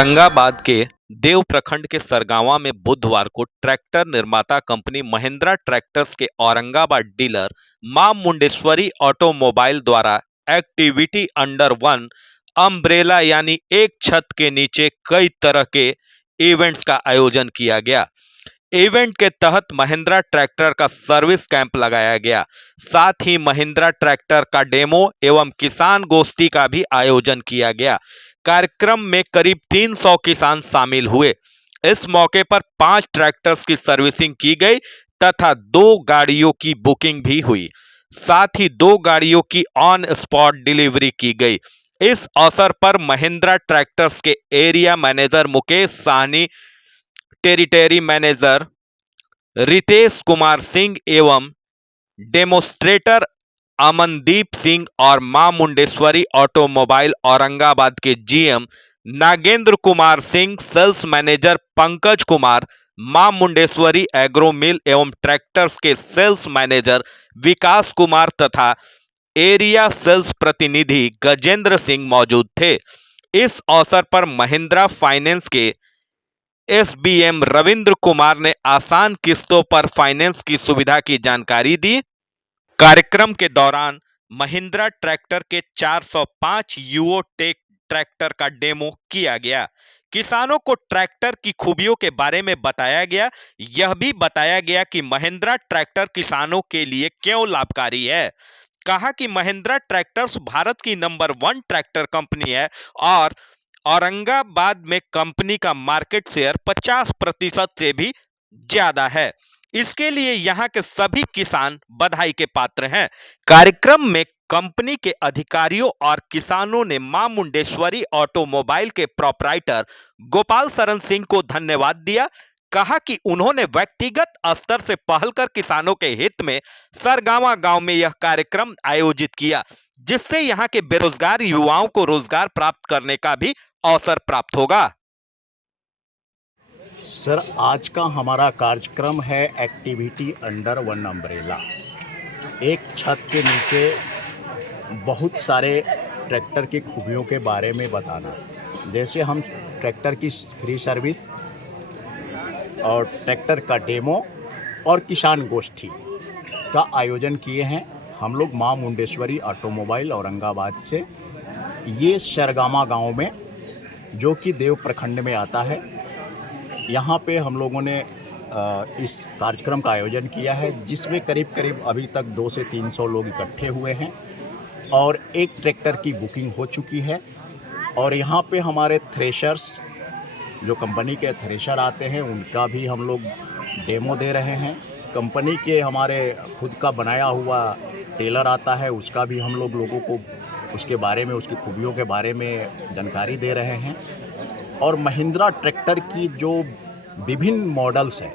औरंगाबाद के देव प्रखंड के सरगांवा में बुधवार को ट्रैक्टर निर्माता कंपनी महिंद्रा ट्रैक्टर्स के औरंगाबाद डीलर मां मुंडेश्वरी ऑटोमोबाइल द्वारा एक्टिविटी अंडर वन अम्ब्रेला यानी एक छत के नीचे कई तरह के इवेंट्स का आयोजन किया गया। इवेंट के तहत महिंद्रा ट्रैक्टर का सर्विस कैंप लगाया गया। साथ ही महिंद्रा ट्रैक्टर का डेमो एवं किसान गोष्ठी का भी आयोजन किया गया। कार्यक्रम में करीब 300 किसान शामिल हुए। इस मौके पर 5 ट्रैक्टर्स की सर्विसिंग की गई तथा 2 गाड़ियों की बुकिंग भी हुई। साथ ही 2 गाड़ियों की ऑन स्पॉट डिलीवरी की गई। इस अवसर पर महिंद्रा ट्रैक्टर्स के area manager Mukesh Sahni, territory manager Ritesh Kumar Singh एवं डेमोस्ट्रेटर अमनदीप सिंह और मां मुंडेश्वरी ऑटोमोबाइल औरंगाबाद के GM Nagendra Kumar Singh, sales manager Pankaj Kumar, मां मुंडेश्वरी एग्रो मिल एवं ट्रैक्टर्स के सेल्स मैनेजर विकास कुमार तथा एरिया सेल्स प्रतिनिधि गजेंद्र सिंह मौजूद थे। इस अवसर पर महिंद्रा फाइनेंस के एसबीएम रविंद्र कुमार ने आसान किस्तों पर फाइनेंस की सुविधा की जानकारी दी। कार्यक्रम के दौरान महिंद्रा ट्रैक्टर के 405 यूओ टेक ट्रैक्टर का डेमो किया गया। किसानों को ट्रैक्टर की खूबियों के बारे में बताया गया। यह भी बताया गया कि महिंद्रा ट्रैक्टर किसानों के लिए क्यों लाभकारी है। कहा कि महिंद्रा ट्रैक्टर्स भारत की नंबर 1 ट्रैक्टर कंपनी है और औरंगाबाद में कंपनी का मार्केट शेयर 50% से भी ज्यादा है। इसके लिए यहां के सभी किसान बधाई के पात्र हैं। कार्यक्रम में कंपनी के अधिकारियों और किसानों ने मां मुंडेश्वरी ऑटोमोबाइल के प्रोपराइटर गोपाल शरण सिंह को धन्यवाद दिया। कहा कि उन्होंने व्यक्तिगत स्तर से पहल कर किसानों के हित में सरगांवा गांव में यह कार्यक्रम आयोजित किया, जिससे यहां के बेरोजगार युवाओं को रोजगार प्राप्त करने का भी अवसर प्राप्त होगा। सर, आज का हमारा कार्यक्रम है एक्टिविटी अंडर वन अम्ब्रेला। एक छत के नीचे बहुत सारे ट्रैक्टर की खूबियों के बारे में बताना, जैसे हम ट्रैक्टर की फ्री सर्विस और ट्रैक्टर का डेमो और किसान गोष्ठी का आयोजन किए हैं हम लोग मां मुंडेश्वरी ऑटोमोबाइल औरंगाबाद से। ये सरगामा गांव में, जो कि देव प्रखंड में आता है, यहाँ पे हम लोगों ने इस कार्यक्रम का आयोजन किया है, जिसमें करीब अभी तक 200 से 300 लोग इकट्ठे हुए हैं और एक ट्रैक्टर की बुकिंग हो चुकी है। और यहाँ पे हमारे थ्रेशर्स, जो कंपनी के थ्रेशर आते हैं, उनका भी हम लोग डेमो दे रहे हैं। कंपनी के हमारे खुद का बनाया हुआ टेलर आता है, उसका भी हम लोगों को उसके बारे में, उसकी खूबियों के बारे में जानकारी दे रहे हैं। और महिंद्रा ट्रैक्टर की जो विभिन्न मॉडल्स हैं,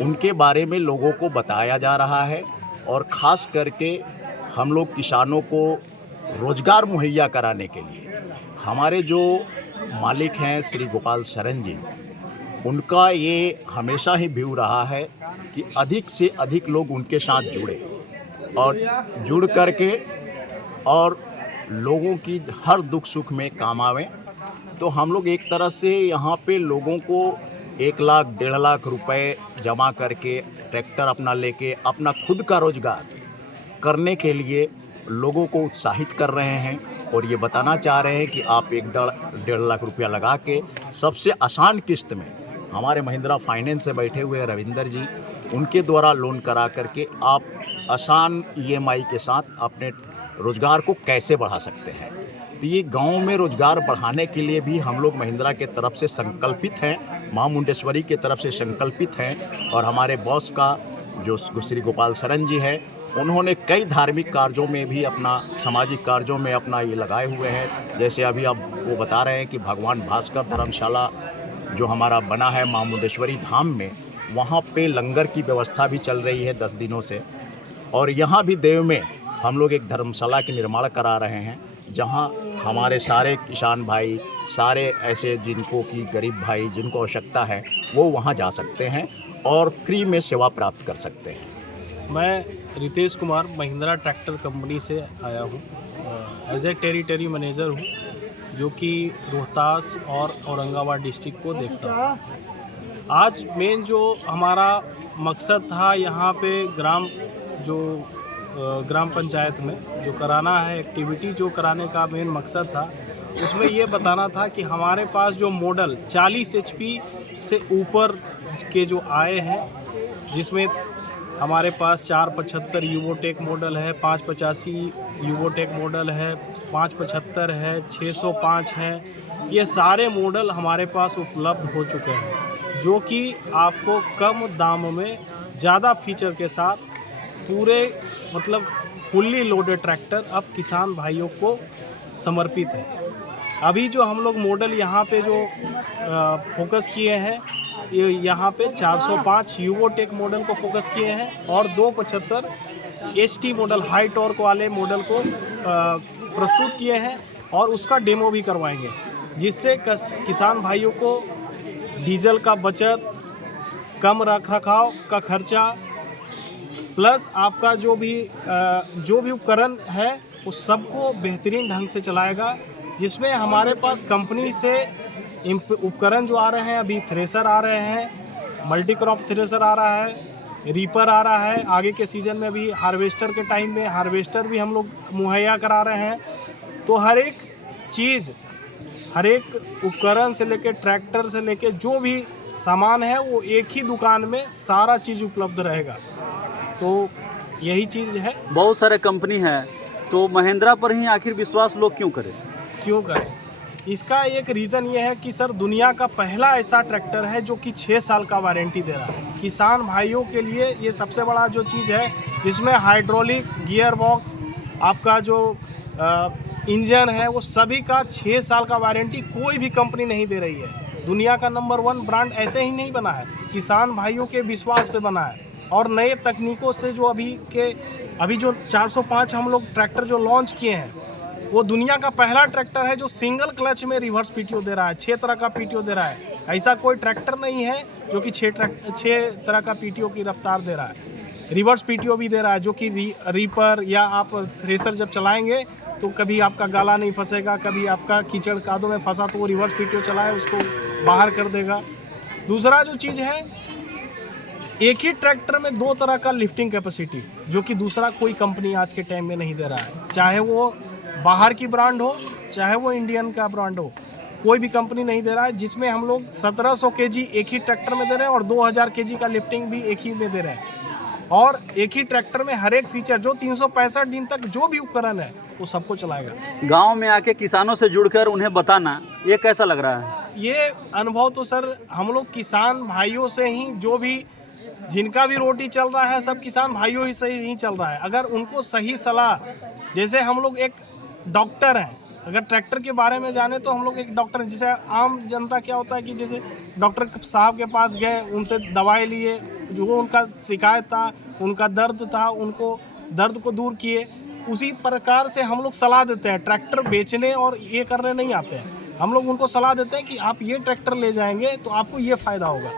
उनके बारे में लोगों को बताया जा रहा है। और ख़ास करके हम लोग किसानों को रोज़गार मुहैया कराने के लिए हमारे जो मालिक हैं श्री गोपाल शरण जी, उनका ये हमेशा ही व्यू रहा है कि अधिक से अधिक लोग उनके साथ जुड़े और जुड़ करके और लोगों की हर दुख सुख में काम आवें। तो हम लोग एक तरह से यहाँ पे लोगों को 1 लाख 1.5 लाख रुपए जमा करके ट्रैक्टर अपना लेके अपना खुद का रोजगार करने के लिए लोगों को उत्साहित कर रहे हैं। और ये बताना चाह रहे हैं कि आप 1.5 लाख रुपया लगा के सबसे आसान किस्त में हमारे महिंद्रा फाइनेंस से बैठे हुए रविंदर जी, उनके द्वारा लोन करा करके आप आसान EMI के साथ अपने रोजगार को कैसे बढ़ा सकते हैं। तो ये गांव में रोजगार बढ़ाने के लिए भी हम लोग महिंद्रा के तरफ से संकल्पित हैं, मां मुंडेश्वरी के तरफ से संकल्पित हैं। और हमारे बॉस का जो श्री गोपाल शरण जी है, उन्होंने कई धार्मिक कार्यों में भी अपना, सामाजिक कार्यों में अपना ये लगाए हुए हैं। जैसे अभी आप वो बता रहे हैं कि भगवान भास्कर धर्मशाला जो हमारा बना है मां मुंडेश्वरी धाम में, वहाँ पे लंगर की व्यवस्था भी चल रही है 10 दिनों से। और यहाँ भी देव में हम लोग एक धर्मशाला के निर्माण करा रहे हैं, जहाँ हमारे सारे किसान भाई, सारे ऐसे जिनको की गरीब भाई जिनको आवश्यकता है, वो वहाँ जा सकते हैं और फ्री में सेवा प्राप्त कर सकते हैं। मैं रितेश कुमार महिंद्रा ट्रैक्टर कंपनी से आया हूँ, एज ए टेरिटरी मैनेजर हूँ। जो कि रोहतास और औरंगाबाद डिस्ट्रिक्ट को देखता है। आज मेन जो हमारा मकसद था यहाँ पे ग्राम पंचायत में जो कराना है एक्टिविटी, जो कराने का मेन मकसद था, उसमें ये बताना था कि हमारे पास जो मॉडल 40 HP से ऊपर के जो आए हैं, जिसमें हमारे पास 475 यूवोटेक मॉडल है, 585 यूवोटेक मॉडल है, 575 है, 605 है, ये सारे मॉडल हमारे पास उपलब्ध हो चुके हैं, जो कि आपको कम दाम में ज़्यादा फीचर के साथ पूरे मतलब फुल्ली लोडेड ट्रैक्टर अब किसान भाइयों को समर्पित है। अभी जो हम लोग मॉडल यहाँ पे जो फोकस किए हैं, ये यहाँ पे 405 यूवोटेक मॉडल को फोकस किए हैं और 275 HT मॉडल हाई टॉर्क वाले मॉडल को प्रस्तुत किए हैं और उसका डेमो भी करवाएंगे, जिससे किसान भाइयों को डीजल का बचत, कम रखरखाव का खर्चा, प्लस आपका जो भी उपकरण है उस सबको बेहतरीन ढंग से चलाएगा, जिसमें हमारे पास कंपनी से उपकरण जो आ रहे हैं, अभी थ्रेसर आ रहे हैं, मल्टी क्रॉप थ्रेसर आ रहा है, रीपर आ रहा है, आगे के सीज़न में भी हार्वेस्टर के टाइम में हार्वेस्टर भी हम लोग मुहैया करा रहे हैं। तो हर एक चीज़, हर एक उपकरण से लेके ट्रैक्टर से लेके जो भी सामान है वो एक ही दुकान में सारा चीज़ उपलब्ध रहेगा। तो यही चीज़ है। बहुत सारे कंपनी है, तो महिंद्रा पर ही आखिर विश्वास लोग क्यों करें? इसका एक रीज़न ये है कि सर दुनिया का पहला ऐसा ट्रैक्टर है जो कि 6 साल का वारंटी दे रहा है। किसान भाइयों के लिए ये सबसे बड़ा जो चीज़ है, जिसमें हाइड्रोलिक्स, गियर बॉक्स, आपका जो इंजन है, वो सभी का 6 साल का वारंटी कोई भी कंपनी नहीं दे रही है। दुनिया का नंबर 1 ब्रांड ऐसे ही नहीं बना है, किसान भाइयों के विश्वास पे बना है। और नए तकनीकों से जो अभी जो 405 हम लोग ट्रैक्टर जो लॉन्च किए हैं, वो दुनिया का पहला ट्रैक्टर है जो सिंगल क्लच में रिवर्स पीटीओ दे रहा है, 6 तरह का पीटीओ दे रहा है। ऐसा कोई ट्रैक्टर नहीं है जो कि 6 तरह का पीटीओ की रफ्तार दे रहा है। रिवर्स पीटीओ भी दे रहा है, जो कि रीपर या आप थ्रेसर जब चलाएंगे तो कभी आपका गाला नहीं फंसेगा, कभी आपका कीचड़ कादों में फंसा तो वो रिवर्स पीटीओ चलाए उसको बाहर कर देगा। दूसरा जो चीज़ है, एक ही ट्रैक्टर में 2 तरह का लिफ्टिंग कैपेसिटी, जो कि दूसरा कोई कंपनी आज के टाइम में नहीं दे रहा है। चाहे वो बाहर की ब्रांड हो, चाहे वो इंडियन का ब्रांड हो, कोई भी कंपनी नहीं दे रहा है। जिसमें हम लोग 1700 kg एक ही ट्रैक्टर में दे रहे हैं और 2000 kg का लिफ्टिंग भी एक ही में दे रहे हैं। और एक ही ट्रैक्टर में हर एक फीचर, जो 365 दिन तक जो भी उपकरण है वो सबको चलाएगा। गांव में आके किसानों से जुड़कर उन्हें बताना, ये कैसा लग रहा है? ये अनुभव तो सर हम लोग किसान भाइयों से ही, जो भी जिनका भी रोटी चल रहा है, सब किसान भाइयों ही से ही चल रहा है। अगर उनको सही सलाह, जैसे हम लोग एक डॉक्टर हैं, अगर ट्रैक्टर के बारे में जाने तो हम लोग एक डॉक्टर हैं। जैसे आम जनता क्या होता है कि जैसे डॉक्टर साहब के पास गए, उनसे दवाई लिए, जो उनका शिकायत था, उनका दर्द था, उनको दर्द को दूर किए। उसी प्रकार से हम लोग सलाह देते हैं। ट्रैक्टर बेचने और ये करने नहीं आते हैं, हम लोग उनको सलाह देते हैं कि आप ये ट्रैक्टर ले जाएंगे तो आपको ये फ़ायदा होगा।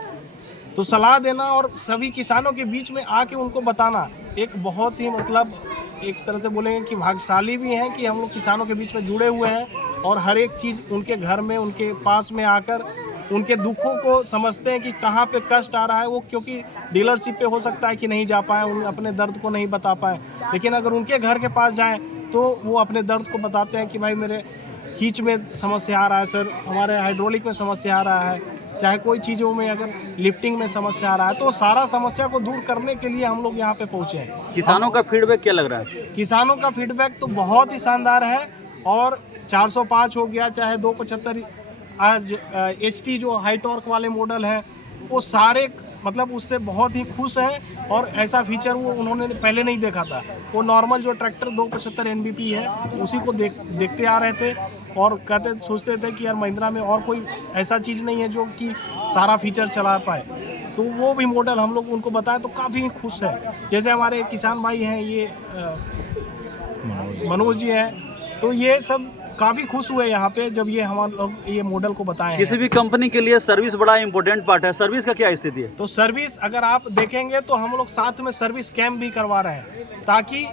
तो सलाह देना और सभी किसानों के बीच में आके उनको बताना एक बहुत ही मतलब एक तरह से बोलेंगे कि भाग्यशाली भी हैं कि हम लोग किसानों के बीच में जुड़े हुए हैं और हर एक चीज़ उनके घर में, उनके पास में आकर उनके दुखों को समझते हैं कि कहाँ पे कष्ट आ रहा है। वो क्योंकि डीलरशिप पे हो सकता है कि नहीं जा पाए, उन अपने दर्द को नहीं बता पाए, लेकिन अगर उनके घर के पास जाएँ तो वो अपने दर्द को बताते हैं कि भाई मेरे खींच में समस्या आ रहा है सर, हमारे हाइड्रोलिक में समस्या आ रहा है, चाहे कोई चीज़ों में अगर लिफ्टिंग में समस्या आ रहा है, तो सारा समस्या को दूर करने के लिए हम लोग यहाँ पे पहुँचे हैं। किसानों का फीडबैक क्या लग रहा है? किसानों का फीडबैक तो बहुत ही शानदार है। और 405 हो गया, चाहे 275 आज HT जो हाई टॉर्क वाले मॉडल हैं, वो सारे मतलब उससे बहुत ही खुश हैं। और ऐसा फीचर वो उन्होंने पहले नहीं देखा था। वो नॉर्मल जो ट्रैक्टर 275 NBP है उसी को देखते आ रहे थे और सोचते थे कि यार महिंद्रा में और कोई ऐसा चीज़ नहीं है जो कि सारा फीचर चला पाए। तो वो भी मॉडल हम लोग उनको बताएं तो काफ़ी खुश है। जैसे हमारे किसान भाई हैं, ये मनोज जी हैं, तो ये सब काफ़ी खुश हुए यहाँ पे जब ये हम लोग ये मॉडल को बताएं। किसी भी कंपनी के लिए सर्विस बड़ा इंपॉर्टेंट पार्ट है। सर्विस का क्या स्थिति है? तो सर्विस अगर आप देखेंगे तो हम लोग साथ में सर्विस कैंप भी करवा रहे हैं, ताकि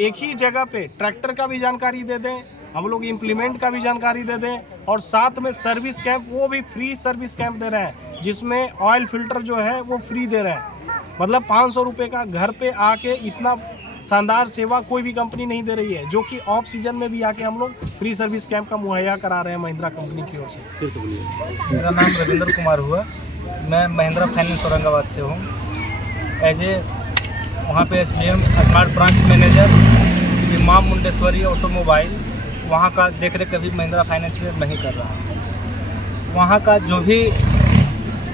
एक ही जगह पे ट्रैक्टर का भी जानकारी दे दें, हम लोग इम्प्लीमेंट का भी जानकारी दे दें, और साथ में सर्विस कैंप, वो भी फ्री सर्विस कैंप दे रहे हैं, जिसमें ऑयल फिल्टर जो है वो फ्री दे रहे हैं। मतलब 500 रुपये का घर पे आके इतना शानदार सेवा कोई भी कंपनी नहीं दे रही है, जो कि ऑफ सीजन में भी आके हम लोग फ्री सर्विस कैंप का मुहैया करा रहे हैं महिंद्रा कंपनी की ओर से। मेरा नाम रविंद्र कुमार हुआ, मैं महिंद्रा फाइनेंस औरंगाबाद से हूँ। एज ए वहाँ पे SBM स्मार्ट ब्रांच मैनेजर मां मुंडेश्वरी ऑटोमोबाइल, वहाँ का देख रेख अभी महिंद्रा फाइनेंस में मैं ही कर रहा हूँ। वहाँ का जो भी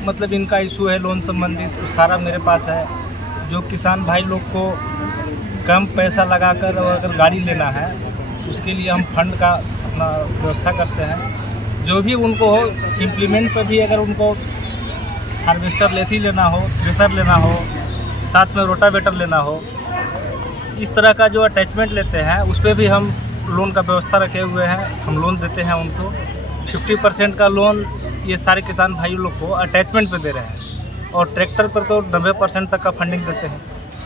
मतलब इनका इशू है लोन संबंधित, वो सारा मेरे पास है। जो किसान भाई लोग को कम पैसा लगाकर अगर गाड़ी लेना है, उसके लिए हम फंड का अपना व्यवस्था करते हैं। जो भी उनको हो, इम्प्लीमेंट पर भी अगर उनको हार्वेस्टर लेथी लेना हो, थ्रेसर लेना हो, साथ में रोटावेटर लेना हो, इस तरह का जो अटैचमेंट लेते हैं उस पर भी हम लोन का व्यवस्था रखे हुए हैं। हम लोन देते हैं उनको 50% का लोन, ये सारे किसान भाई लोग को अटैचमेंट पे दे रहे हैं, और ट्रैक्टर पर तो 90% तक का फंडिंग देते हैं।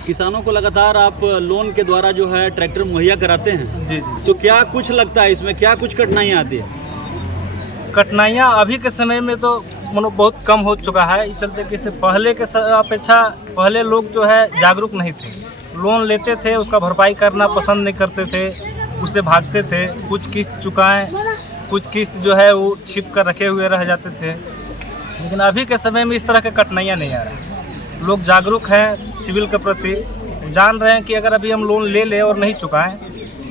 किसानों को लगातार आप लोन के द्वारा जो है ट्रैक्टर मुहैया कराते हैं। जी जी। तो क्या कुछ लगता है इसमें, क्या कुछ कठिनाइयाँ आती है? कठिनाइयाँ अभी के समय में तो मानो बहुत कम हो चुका है। इस चलते कि पहले के अपेक्षा पहले लोग जो है जागरूक नहीं थे, लोन लेते थे, उसका भरपाई करना पसंद नहीं करते थे, उससे भागते थे। कुछ किस्त चुकाएं, कुछ किस्त जो है वो छिप कर रखे हुए रह जाते थे। लेकिन अभी के समय में इस तरह के कठिनाइयाँ नहीं आ रही। लोग जागरूक हैं सिविल के प्रति, जान रहे हैं कि अगर अभी हम लोन ले लें और नहीं चुकाएं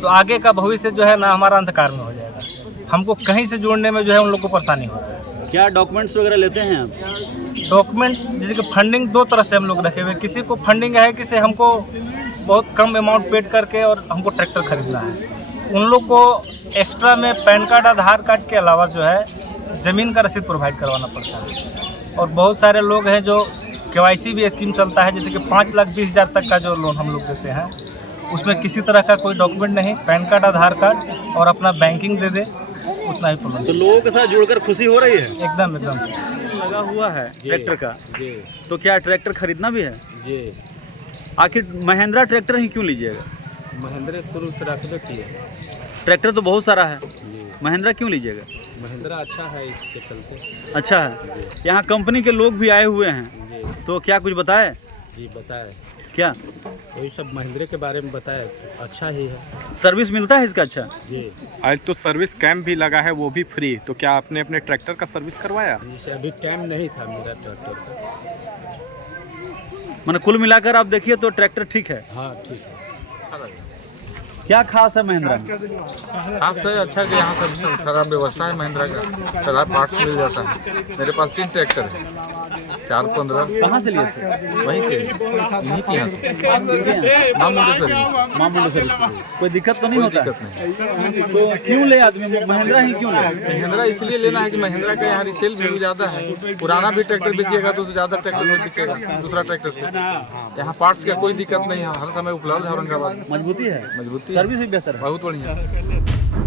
तो आगे का भविष्य जो है ना हमारा अंधकार में हो जाएगा। हमको कहीं से जोड़ने में जो है उन लोग को परेशानी हो रहा है। क्या डॉक्यूमेंट्स वगैरह लेते हैं आप? डॉक्यूमेंट जैसे कि फंडिंग दो तरह से हम लोग रखे हुए। किसी को फंडिंग है कि से हमको बहुत कम अमाउंट पेड करके और हमको ट्रैक्टर खरीदना है, उन लोग को एक्स्ट्रा में पैन कार्ड, आधार कार्ड के अलावा जो है ज़मीन का रसीद प्रोवाइड करवाना पड़ता है। और बहुत सारे लोग हैं जो KYC भी स्कीम चलता है, जैसे कि 5,20,000 तक का जो लोन हम लोग देते हैं, उसमें किसी तरह का कोई डॉक्यूमेंट नहीं, पैन कार्ड, आधार कार्ड और अपना बैंकिंग दे दे, उतना ही प्रॉब्लम। तो लोगों के साथ जुड़कर खुशी हो रही है? एकदम एकदम लगा हुआ है ट्रैक्टर का जी। तो क्या ट्रैक्टर खरीदना भी है जी? आखिर महिंद्रा ट्रैक्टर ही क्यों लीजिएगा? महिंद्रा शुरू से रखते किए। ट्रैक्टर तो बहुत सारा है, महिंद्रा क्यों लीजिएगा? महिंद्रा अच्छा है, इसके चलते। अच्छा है। यहाँ कंपनी के लोग भी आए हुए हैं, जी तो क्या कुछ बताए? जी बताए, क्या वही सब महिंद्रा के बारे में बताए, अच्छा ही है। सर्विस मिलता है इसका? अच्छा जी। आज तो सर्विस कैंप भी लगा है, वो भी फ्री। तो क्या आपने अपने ट्रैक्टर का सर्विस करवाया? जैसे अभी टाइम नहीं था मेरा ट्रैक्टर का। मैंने कुल मिलाकर आप देखिए तो ट्रैक्टर ठीक है। हाँ ठीक है। क्या खास है महिंद्रा में? खास है अच्छा कि यहाँ सब सारा व्यवस्था है महिंद्रा का, सारा पार्ट्स मिल जाता है। मेरे पास 3 ट्रैक्टर है, 415। कहाँ से लिए थे? वहीं से, यहीं के यहाँ से, मां मुंडेश्वरी। मां मुंडेश्वरी। कोई दिक्कत तो नहीं कोई होता? दिक्कत नहीं। तो क्यों ले आदमी महिंद्रा ही क्यों ले? महिंद्रा इसलिए लेना है कि महिंद्रा का यहाँ रिसेल भी ज़्यादा है। पुराना भी ट्रैक्टर बेचिएगा तो ज़्यादा ट्रैक्टर में बिकेगा दूसरा ट्रैक्टर से। यहाँ पार्ट्स का कोई दिक्कत नहीं है, हर समय उपलब्ध है औरंगाबाद। मजबूती है, मजबूती, सर्विस भी बेहतर है। बहुत बढ़िया।